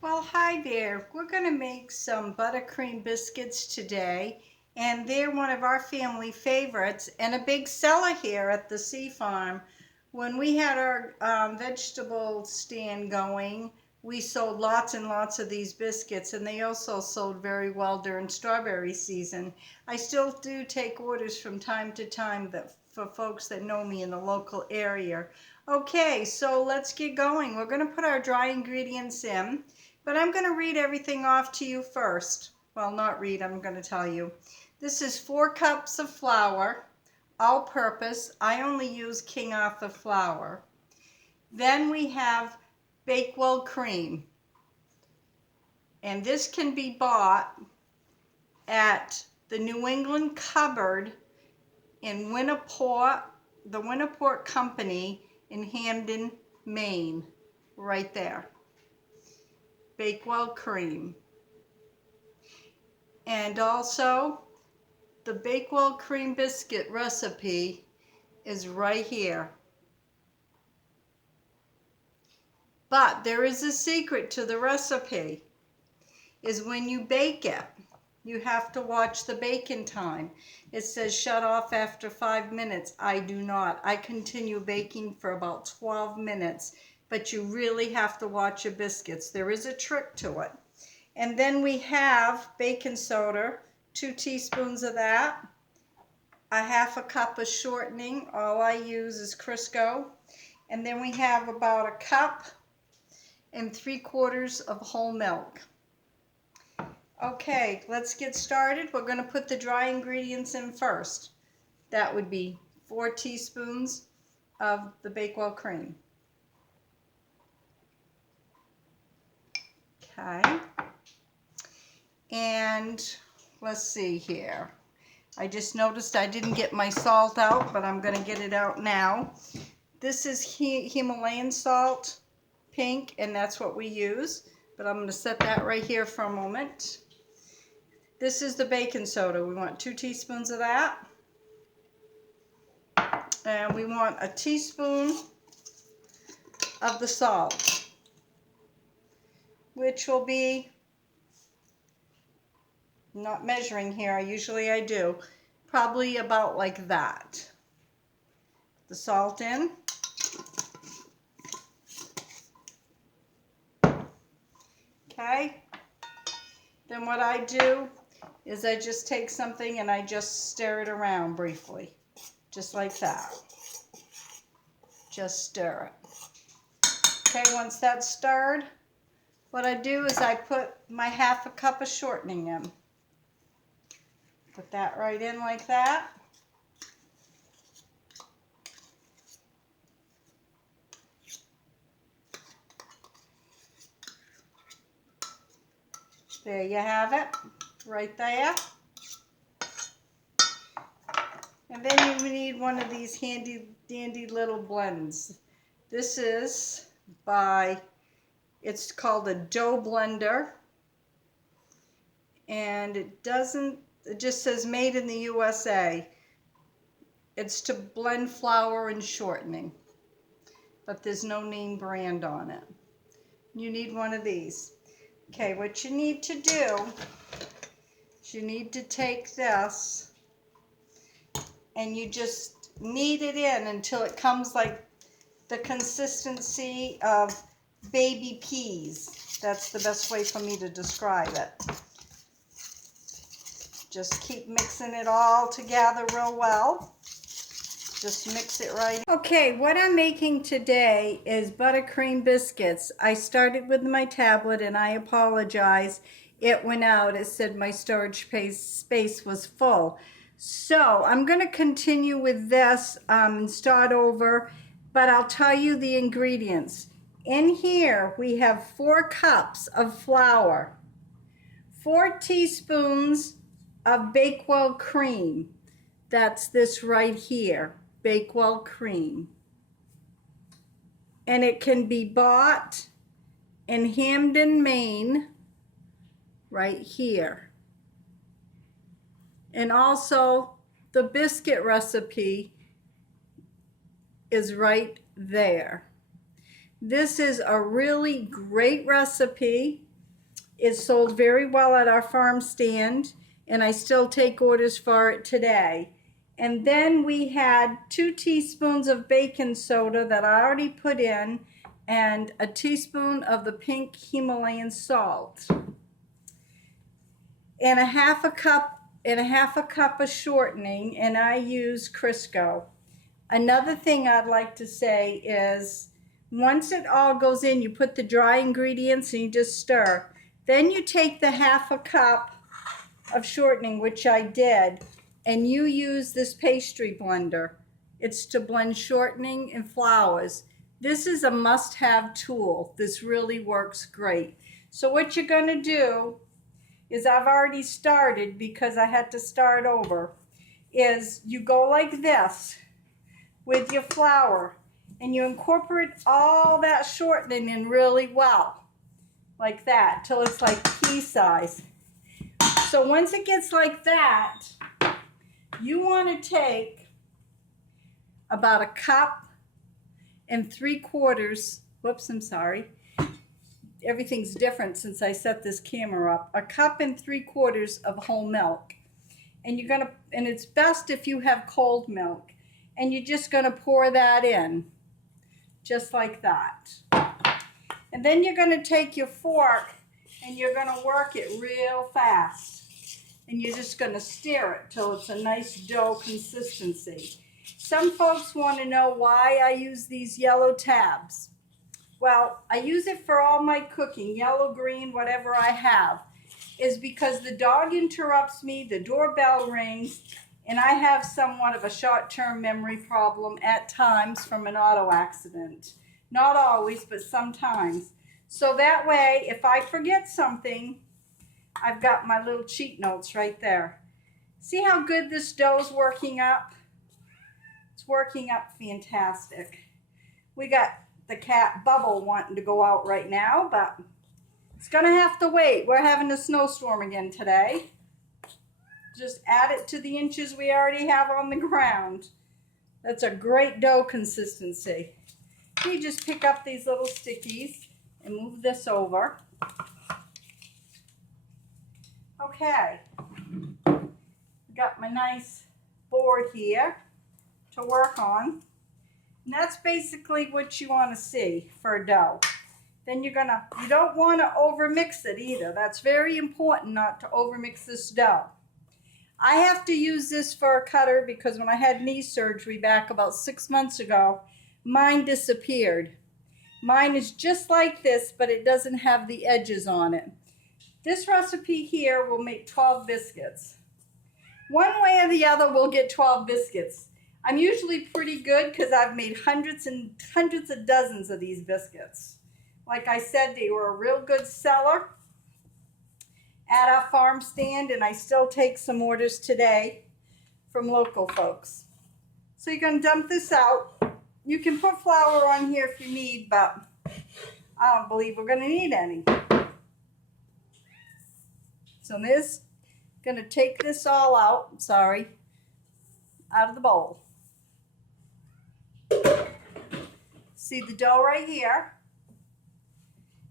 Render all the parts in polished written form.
Well, hi there. We're going to make some buttercream biscuits today, and they're one of our family favorites and a big seller here at the Sea Farm. When we had our vegetable stand going, we sold lots and lots of these biscuits, and they also sold very well during strawberry season. I still do take orders from time to time for folks that know me in the local area. Okay, so let's get going. We're going to put our dry ingredients in. But I'm going to read everything off to you first. Well, not read, I'm going to tell you. This is 4 cups of flour, all-purpose. I only use King Arthur flour. Then we have Bakewell cream. And this can be bought at the New England Cupboard in Winniport, the Winniport Company in Hamden, Maine, right there. Bakewell cream. And also the Bakewell cream biscuit recipe is right here. But there is a secret to the recipe, is when you bake it, you have to watch the baking time. It says shut off after 5 minutes. I do not. I continue baking for about 12 minutes, but you really have to watch your biscuits. There is a trick to it. And then we have baking soda, 2 teaspoons of that, a half a cup of shortening. All I use is Crisco. And then we have about a cup and 3/4 of whole milk. Okay, let's get started. We're going to put the dry ingredients in first. That would be 4 teaspoons of the Bakewell cream. Okay. And let's see here. I just noticed I didn't get my salt out, but I'm going to get it out now. This is Himalayan salt, pink, and that's what we use. But I'm going to set that right here for a moment. This is the baking soda. We want 2 teaspoons of that. And we want a teaspoon of the salt, which will be, I'm not measuring here, usually I do, probably about like that. The salt in. Okay. Then what I do is I just take something and I just stir it around briefly, just like that. Just stir it. Okay, once that's stirred, what I do is I put my half a cup of shortening in. Put that right in like that. There you have it, right there. And then you need one of these handy dandy little blends. This is it's called a dough blender. And it just says made in the USA. It's to blend flour and shortening, but there's no name brand on it. You need one of these. Okay, what you need to do is you need to take this and you just knead it in until it comes like the consistency of baby peas. That's the best way for me to describe it. Just keep mixing it all together real well. Just mix it right in. Okay, what I'm making today is buttercream biscuits. I started with my tablet and I apologize. It went out. It said my storage space was full. So I'm going to continue with this and start over, but I'll tell you the ingredients. In here we have 4 cups of flour, 4 teaspoons of Bakewell cream. That's this right here, Bakewell cream. And it can be bought in Hamden, Maine, right here. And also the biscuit recipe is right there. This is a really great recipe. is sold very well at our farm stand, and I still take orders for it today. And then we had 2 teaspoons of baking soda that I already put in, and a teaspoon of the pink Himalayan salt, and a half a cup of shortening, and I use Crisco. Another thing I'd like to say is, once it all goes in, you put the dry ingredients and you just stir. Then you take the half a cup of shortening, which I did, and you use this pastry blender. It's to blend shortening and flours. This is a must-have tool. This really works great. So what you're going to do is, I've already started because I had to start over, is you go like this with your flour and you incorporate all that shortening in really well, like that, till it's like pea size. So once it gets like that, you want to take about 1 3/4 cups, whoops, I'm sorry. Everything's different since I set this camera up. 1 3/4 cups of whole milk. And it's best if you have cold milk. And you're just gonna pour that in, just like that. And then you're gonna take your fork and you're gonna work it real fast. And you're just gonna stir it till it's a nice dough consistency. Some folks want to know why I use these yellow tabs. Well, I use it for all my cooking, yellow, green, whatever I have, is because the dog interrupts me, the doorbell rings, and I have somewhat of a short-term memory problem at times from an auto accident. Not always, but sometimes. So that way, if I forget something, I've got my little cheat notes right there. See how good this dough's working up? It's working up fantastic. We got the cat Bubble wanting to go out right now, but it's gonna have to wait. We're having a snowstorm again today. Just add it to the inches we already have on the ground. That's a great dough consistency. You just pick up these little stickies and move this over. Okay, got my nice board here to work on. And that's basically what you want to see for a dough. Then you don't want to overmix it either. That's very important not to overmix this dough. I have to use this for a cutter because when I had knee surgery back about 6 months ago, mine disappeared. Mine is just like this, but it doesn't have the edges on it. This recipe here will make 12 biscuits. One way or the other, we'll get 12 biscuits. I'm usually pretty good because I've made hundreds and hundreds of dozens of these biscuits. Like I said, they were a real good seller at our farm stand, and I still take some orders today from local folks. So you're going to dump this out. You can put flour on here if you need, but I don't believe we're going to need any. So this, going to take this all out, out of the bowl. See the dough right here?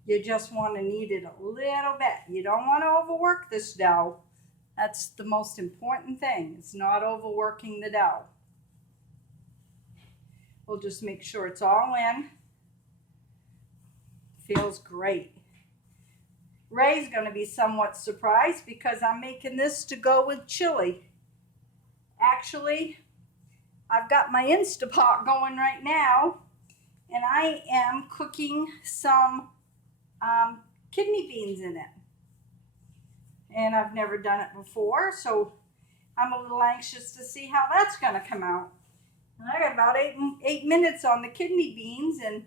You just want to knead it a little bit. You don't want to overwork this dough. That's the most important thing. It's not overworking the dough. We'll just make sure it's all in. Feels great. Ray's going to be somewhat surprised because I'm making this to go with chili. Actually, I've got my Instapot going right now, and I am cooking some kidney beans in it. And I've never done it before, so I'm a little anxious to see how that's going to come out. And I got about eight minutes on the kidney beans, and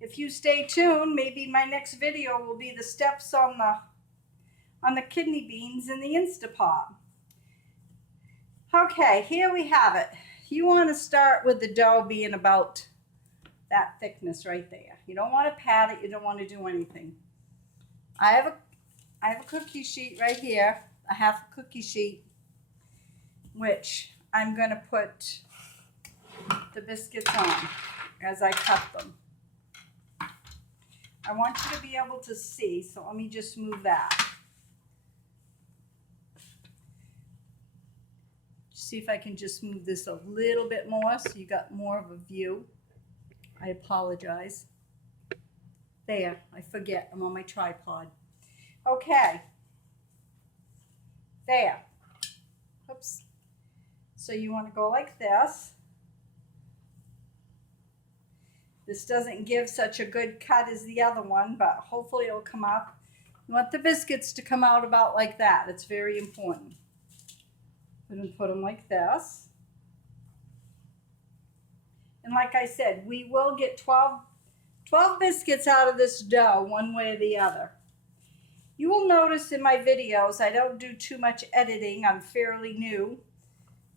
if you stay tuned, maybe my next video will be the steps on the kidney beans in the Instapot. Okay, here we have it. You want to start with the dough being about that thickness right there. You don't want to pat it. You don't want to do anything. I have a cookie sheet right here, a half a cookie sheet, which I'm going to put the biscuits on as I cut them. I want you to be able to see, so let me just move that. See if I can just move this a little bit more so you got more of a view. I apologize. There, I forget, I'm on my tripod. Okay. There. Oops. So you want to go like this. This doesn't give such a good cut as the other one, but hopefully it'll come up. You want the biscuits to come out about like that. It's very important. We're going to put them like this. And like I said, we will get 12 biscuits out of this dough one way or the other. You will notice in my videos, I don't do too much editing. I'm fairly new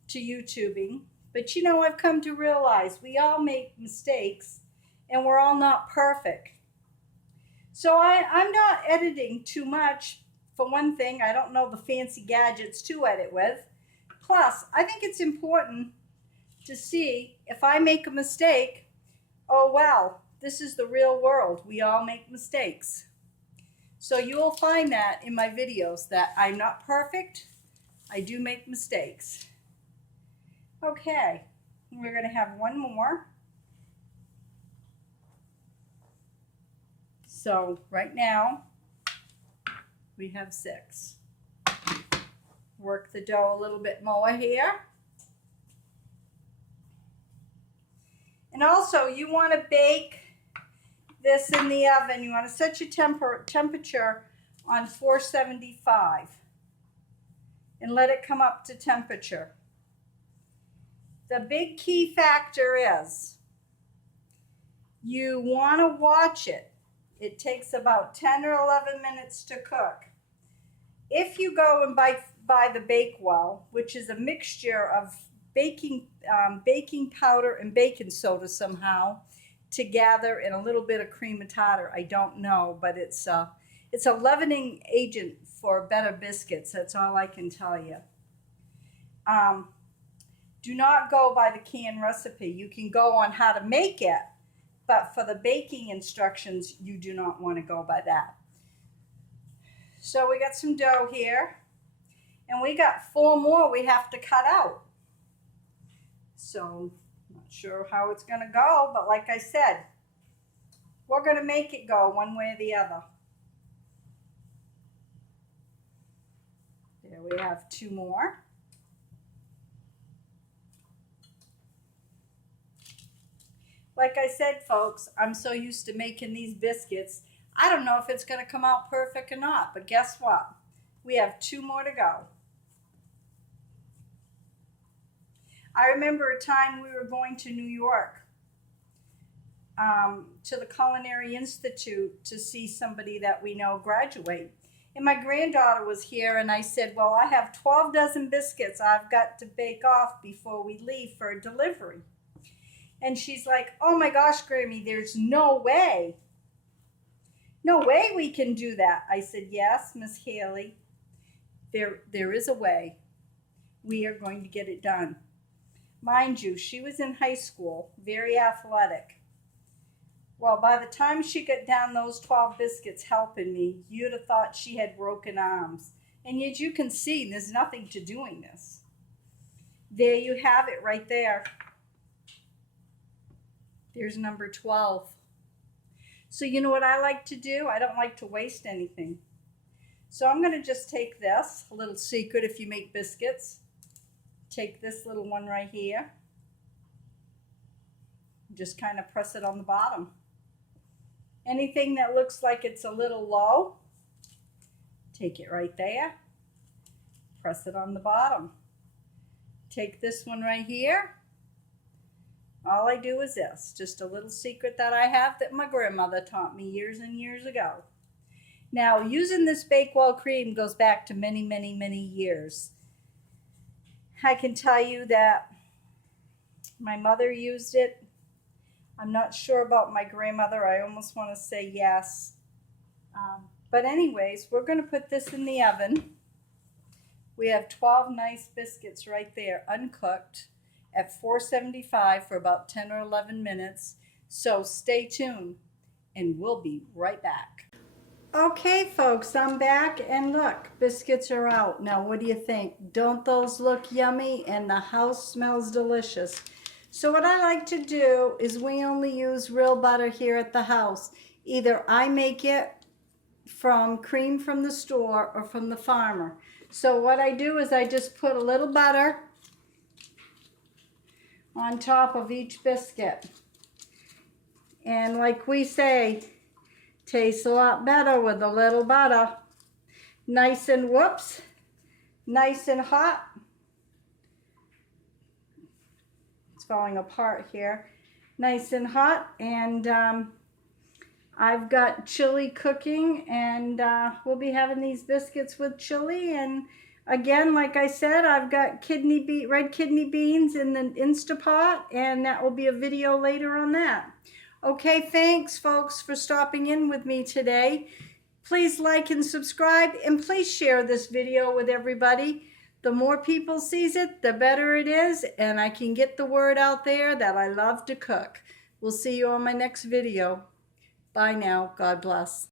to YouTubing. But you know, I've come to realize we all make mistakes and we're all not perfect. So I'm not editing too much. For one thing, I don't know the fancy gadgets to edit with. Plus, I think it's important to see if I make a mistake, oh well, this is the real world. We all make mistakes. So you will find that in my videos that I'm not perfect. I do make mistakes. Okay, we're going to have one more. So right now we have 6. Work the dough a little bit more here. And also you want to bake this in the oven. You want to set your temperature on 475 and let it come up to temperature. The big key factor is you want to watch it. It takes about 10 or 11 minutes to cook. If you go and buy the Bakewell, which is a mixture of baking powder and baking soda somehow together and a little bit of cream of tartar, I don't know, but it's a leavening agent for better biscuits. That's all I can tell you. Do not go by the canned recipe. You can go on how to make it, but for the baking instructions, you do not want to go by that. So we got some dough here, and we got 4 more we have to cut out. So, not sure how it's going to go, but like I said, we're going to make it go one way or the other. There we have 2 more. Like I said, folks, I'm so used to making these biscuits, I don't know if it's going to come out perfect or not, but guess what? We have 2 more to go. I remember a time we were going to New York to the Culinary Institute to see somebody that we know graduate. And my granddaughter was here, and I said, well, I have 12 dozen biscuits I've got to bake off before we leave for a delivery. And she's like, oh my gosh, Grammie, there's no way. No way we can do that. I said, yes, Miss Haley, there is a way. We are going to get it done. Mind you, she was in high school, very athletic. Well, by the time she got down those 12 biscuits helping me, you'd have thought she had broken arms. And yet you can see there's nothing to doing this. There you have it right there. There's number 12. So you know what I like to do? I don't like to waste anything. So I'm going to just take this, a little secret if you make biscuits. Take this little one right here. Just kind of press it on the bottom. Anything that looks like it's a little low, take it right there. Press it on the bottom. Take this one right here. All I do is this, just a little secret that I have that my grandmother taught me years and years ago. Now, using this Bakewell cream goes back to many, many, many years. I can tell you that my mother used it. I'm not sure about my grandmother. I almost want to say yes. But anyways, we're going to put this in the oven. We have 12 nice biscuits right there, uncooked, at 475 for about 10 or 11 minutes. So stay tuned and we'll be right back. Okay, folks, I'm back, and look, biscuits are out. Now, what do you think? Don't those look yummy? And the house smells delicious. So what I like to do is we only use real butter here at the house. Either I make it from cream from the store or from the farmer. So what I do is I just put a little butter on top of each biscuit. And like we say, tastes a lot better with a little butter. Nice and nice and hot. It's falling apart here. Nice and hot, and I've got chili cooking, and we'll be having these biscuits with chili. And again, like I said, I've got red kidney beans in the Instapot, and that will be a video later on that. Okay, thanks folks for stopping in with me today. Please like and subscribe, and please share this video with everybody. The more people sees it, the better it is, and I can get the word out there that I love to cook. We'll see you on my next video. Bye now. God bless.